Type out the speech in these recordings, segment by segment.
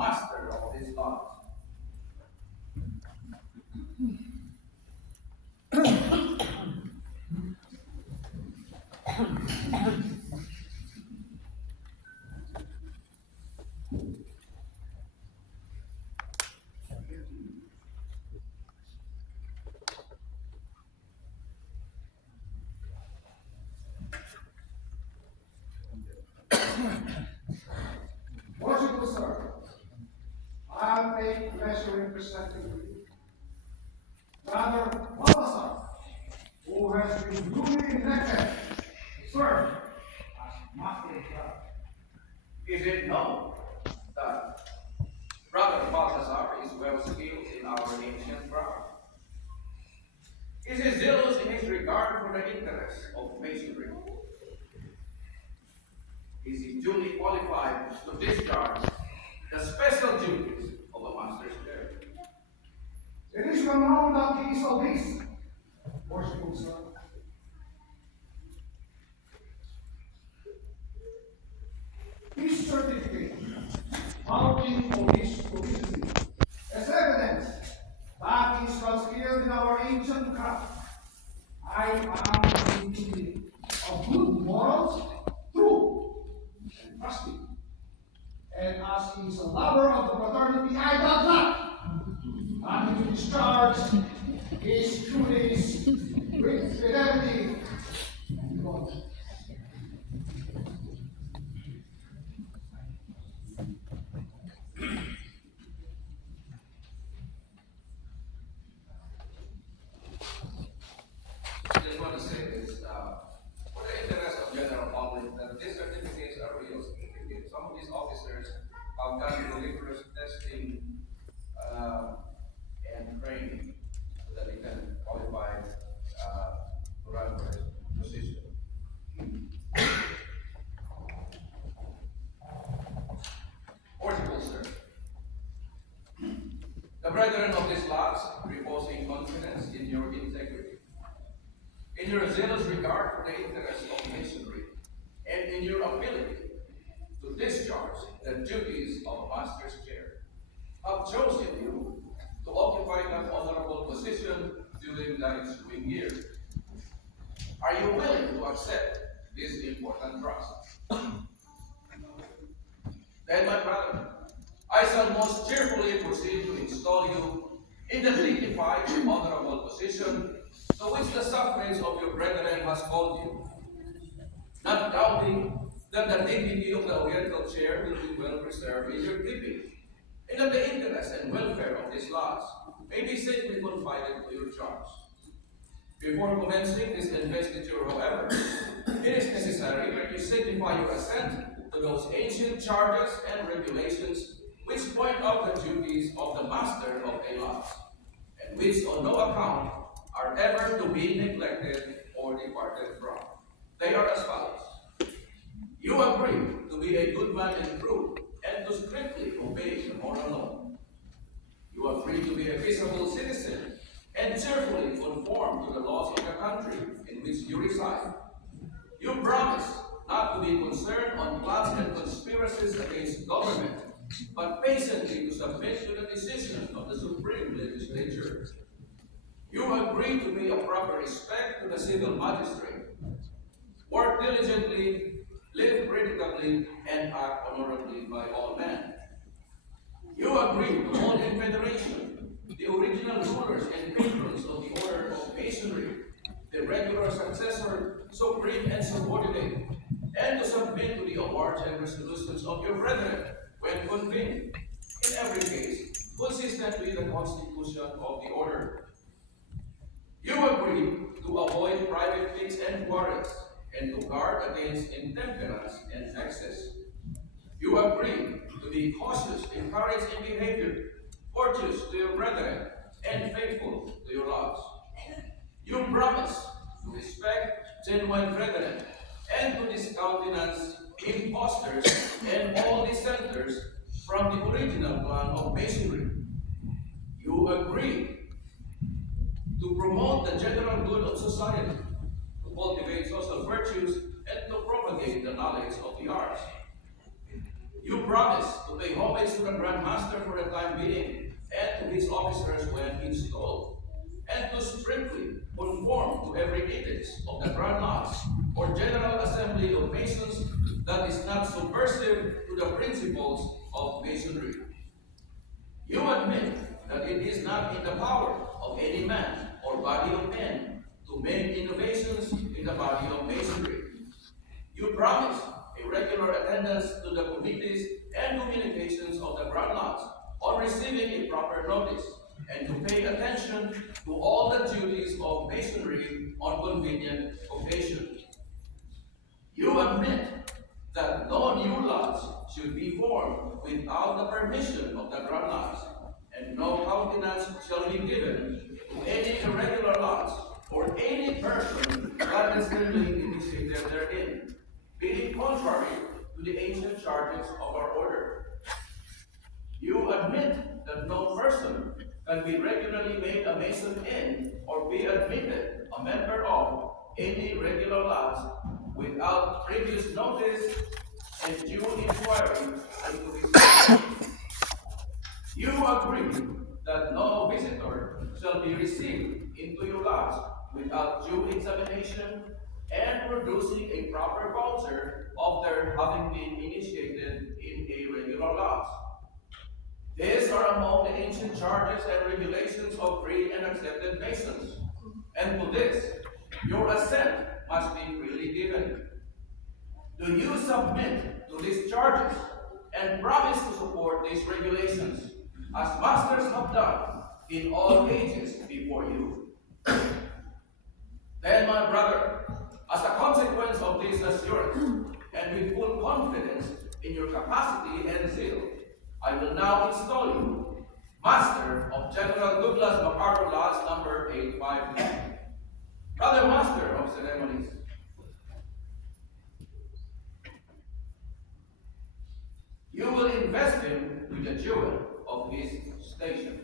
master of these laws. Worshipful sir, I have great pleasure in presenting to you Brother Balthasar, who has been duly elected to serve as Master Judge. Is it known that Brother Balthazar is well skilled in our ancient craft? Is he zealous in his regard for the interests of masonry? Is he duly qualified to discharge the special duties of a master's chair? It is well known that he is all this, worshipful sir. His certificate, mounting of his proficiency, as evidence that he is well skilled in our ancient craft. I am him to be of good morals, true, and trusting. And as he is a lover of the fraternity, I doubt not that he will discharge his duties with fidelity and honor. I just want to say this, for the interest of general public, that these certificates are real certificates. Some of these officers have done rigorous testing and training so that they can qualify to run for this position. Worshipful sir, the brethren of this lots repose in confidence in your integrity, in your zealous regard for the interests of masonry, and in your ability to discharge the duties of master's chair, have chosen you to occupy that honorable position during the ensuing year. Are you willing to accept this important trust? Then, my brother, I shall most cheerfully proceed to install you in the dignified and honorable position to which the sufferings of your brethren has called you, not doubting that the dignity of the oriental chair will be well preserved in your keeping, and that the interest and welfare of these laws may be safely confided to your charge. Before commencing this investiture, however, it is necessary that you signify your assent to those ancient charges and regulations which point out the duties of the master of a lot, and which on no account are ever to be neglected or departed from. They are as follows. You agree to be a good man and true, and to strictly obey the moral law. You agree to be a peaceable citizen, and cheerfully conform to the laws of the country in which you reside. You promise not to be concerned on plots and conspiracies against government, but patiently to submit to the decision of the Supreme Legislature. You agree to pay a proper respect to the civil magistrate, work diligently, live creditably, and act honorably by all men. You agree to hold in veneration the original rulers and patrons of the order of masonry, the regular successor, supreme and subordinate, and to submit to the awards and resolutions of your brethren when convened, in every case, consistent with the constitution of the order. You agree to avoid private pits and quarrels, and to guard against intemperance and excess. You agree to be cautious in courage and behavior, courteous to your brethren, and faithful to your laws. You promise to respect genuine brethren, and to discountenance impostors and all dissenters from the original plan of masonry. You agree to promote the general good of society, to cultivate social virtues, and to propagate the knowledge of the arts. You promise to pay homage to the Grand Master for the time being and to his officers when installed, and to strictly conform to every edict of the Grand Lodge or General Assembly of Masons that is not subversive to the principles of Masonry. You admit that it is not in the power of any man or body of men to make innovations in the body of Masonry. You promise a regular attendance to the committees and communications of the Grand Lodge on receiving a proper notice, and to pay attention to all the duties of Masonry on convenient occasion. You admit that no new lodge should be formed without the permission of the Grand Lodge, and no countenance shall be given to any irregular lodge or any person clandestinely initiated therein, being contrary to the ancient charges of our order. You admit that no person can be regularly made a Mason in or be admitted a member of any regular lodge without previous notice and due inquiry into his. You agree that no visitor shall be received into your lodge without due examination and producing a proper voucher of their having been initiated in a regular lodge. These are among the ancient charges and regulations of free and accepted Masons. And to this, your assent must be freely given. Do you submit to these charges and promise to support these regulations, as masters have done in all ages before you? Then, my brother, as a consequence of this assurance, and with full confidence in your capacity and zeal, I will now install you Master of General Douglas MacArthur Lodge number 859. Brother Master of Ceremonies. You will invest him with the jewel of his station.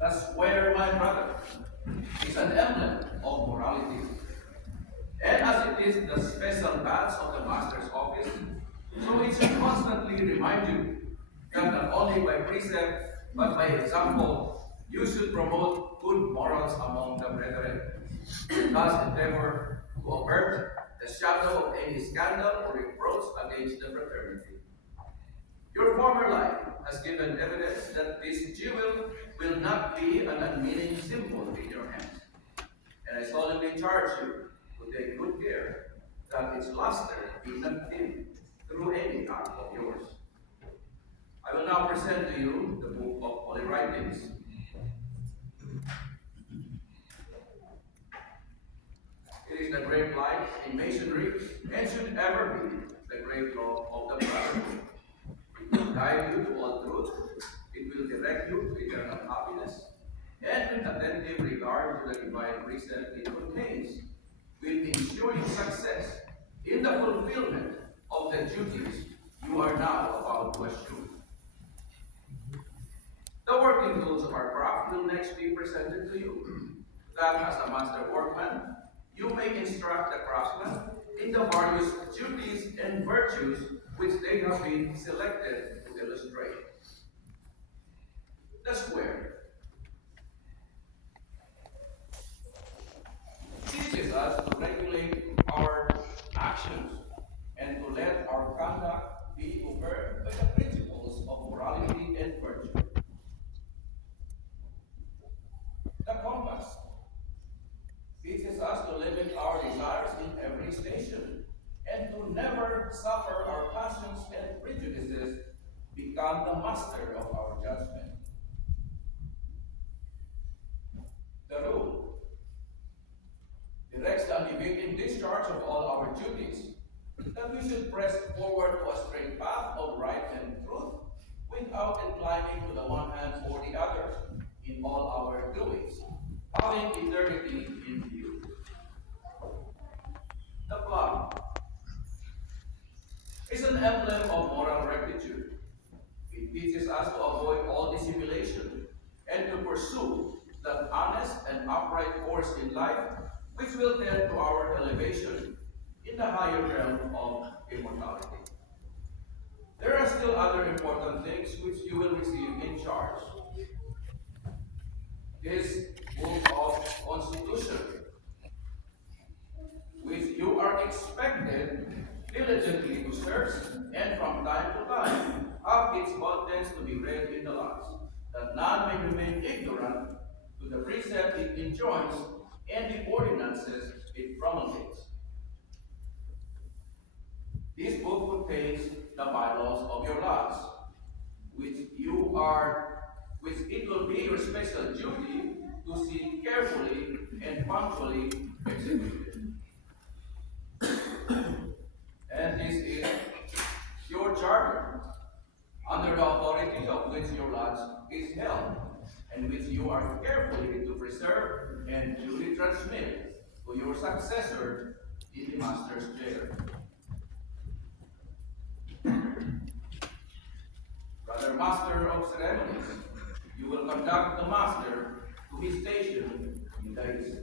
The square, my brother, is an emblem of morality. And as it is the special badge of the Master's office, so it should constantly remind you that not only by precept, but by example, you should promote good morals among the brethren, and thus endeavor to avert the shadow of any scandal or reproach against the fraternity. Your former life has given evidence that this jewel will not be an unmeaning symbol in your hands. And I solemnly charge you to take good care that its luster be not dim through any act of yours. I will now present to you the book of Holy Writings. It is the great light in Masonry and should ever be the great law of the brotherhood. It will guide you to all truth. It will direct you to eternal happiness. And with attentive regard to the divine precept it contains, will ensure you success in the fulfillment of the duties you are now about to assume. The working tools of our craft will next be presented to you, that as a master workman, you may instruct the craftsman in the various duties and virtues which they have been selected to illustrate. The square teaches us to regulate our actions and to let our conduct be governed by the principles of morality and virtue. The compass teaches us to limit our desires in every station and to never suffer our passions and prejudices become the master of our judgment. The rule directs the undeviating discharge of all our duties, that we should press forward to a straight path of right and truth, without inclining to the one hand or the other in all our doings, having eternity in view. The flag is an emblem of moral rectitude. It teaches us to avoid all dissimulation and to pursue that honest and upright course in life which will tend to our elevation in the higher realm of immortality. There are still other important things which you will receive in charge. This book of Constitution, which you are expected diligently to search and from time to time have its contents to be read in the lots, that none may remain ignorant to the precept it enjoins and the ordinances it promulgates. This book contains the bylaws of your lots, which it will be your special duty to see carefully and punctually executed. And this is your charter, under the authority of which your lots is held, and which you are carefully to preserve and duly transmit to your successor in the master's chair. Brother Master of Ceremonies, you will conduct the master to his station in the east.